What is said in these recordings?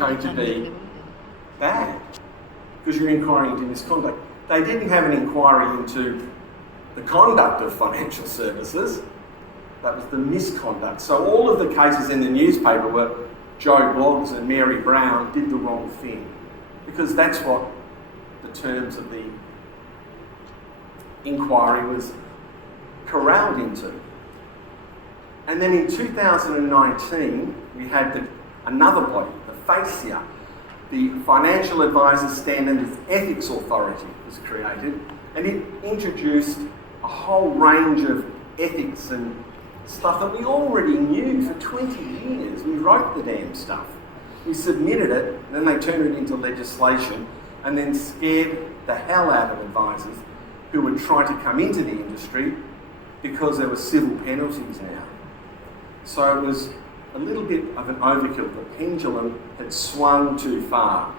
going to be bad because you're inquiring into misconduct. They didn't have an inquiry into the conduct of financial services. That was the misconduct. So all of the cases in the newspaper were Joe Bloggs and Mary Brown did the wrong thing, because that's what the terms of the inquiry was corralled into. And then in 2019, we had another body, the FASIA, the Financial Advisors Standards Ethics Authority was created, and it introduced a whole range of ethics and stuff that we already knew for 20 years. We wrote the damn stuff. We submitted it, and then they turned it into legislation and then scared the hell out of advisors who would try to come into the industry because there were civil penalties now. So it was a little bit of an overkill. The pendulum had swung too far.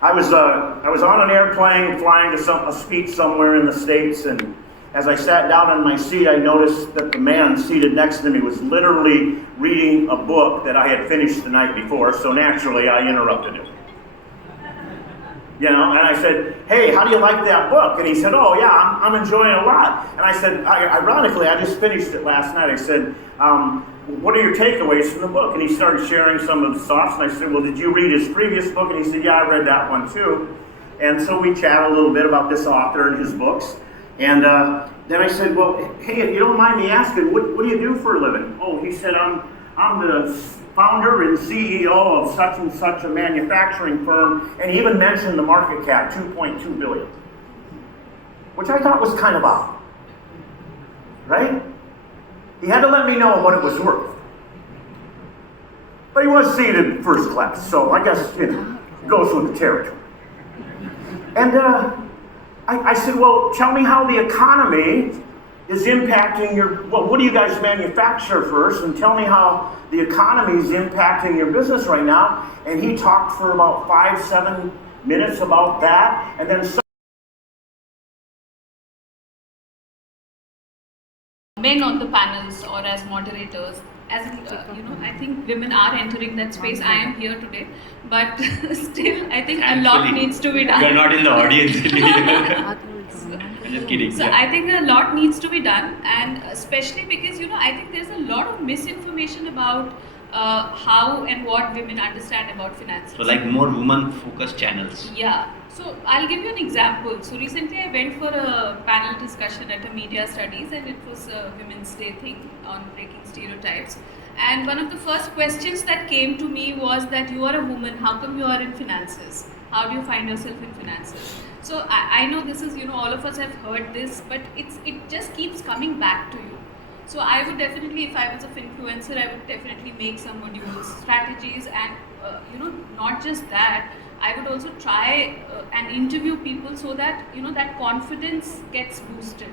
I was on an airplane flying to a speech somewhere in the States, and as I sat down in my seat, I noticed that the man seated next to me was literally reading a book that I had finished the night before, so naturally I interrupted him. You know, and I said, "Hey, how do you like that book?" And he said, "Oh yeah, I'm enjoying it a lot." And I said, ironically, I just finished it last night. I said, "What are your takeaways from the book?" And he started sharing some of his thoughts, and I said, "Well, did you read his previous book?" And he said, "Yeah, I read that one too." And so we chatted a little bit about this author and his books. And then I said, "Well, hey, if you don't mind me asking, what do you do for a living?" "Oh," he said, I'm the founder and CEO of such and such a manufacturing firm," and he even mentioned the market cap, 2.2 billion, which I thought was kind of odd, right? He had to let me know what it was worth. But he was seated first class, so I guess, you know, goes with the territory. And I said, "Well, tell me how the economy is impacting what do you guys manufacture first? And tell me how the economy is impacting your business right now." And he talked for about 5-7 minutes about that. And then men on the panels or as moderators, as I think women are entering that space. I am here today, but still I think a lot needs to be done. You're not in the audience. I'm just kidding. So I think a lot needs to be done, and especially because I think there's a lot of misinformation about how and what women understand about finances. So like more woman-focused channels. Yeah. So I'll give you an example. So recently I went for a panel discussion at a media studies, and it was a Women's Day thing on breaking stereotypes. And one of the first questions that came to me was that you are a woman, how come you are in finances? How do you find yourself in finances? So I know this is, all of us have heard this, but it just keeps coming back to you. So I would definitely, if I was an influencer, I would definitely make some modules, strategies, and not just that, I would also try and interview people so that that confidence gets boosted.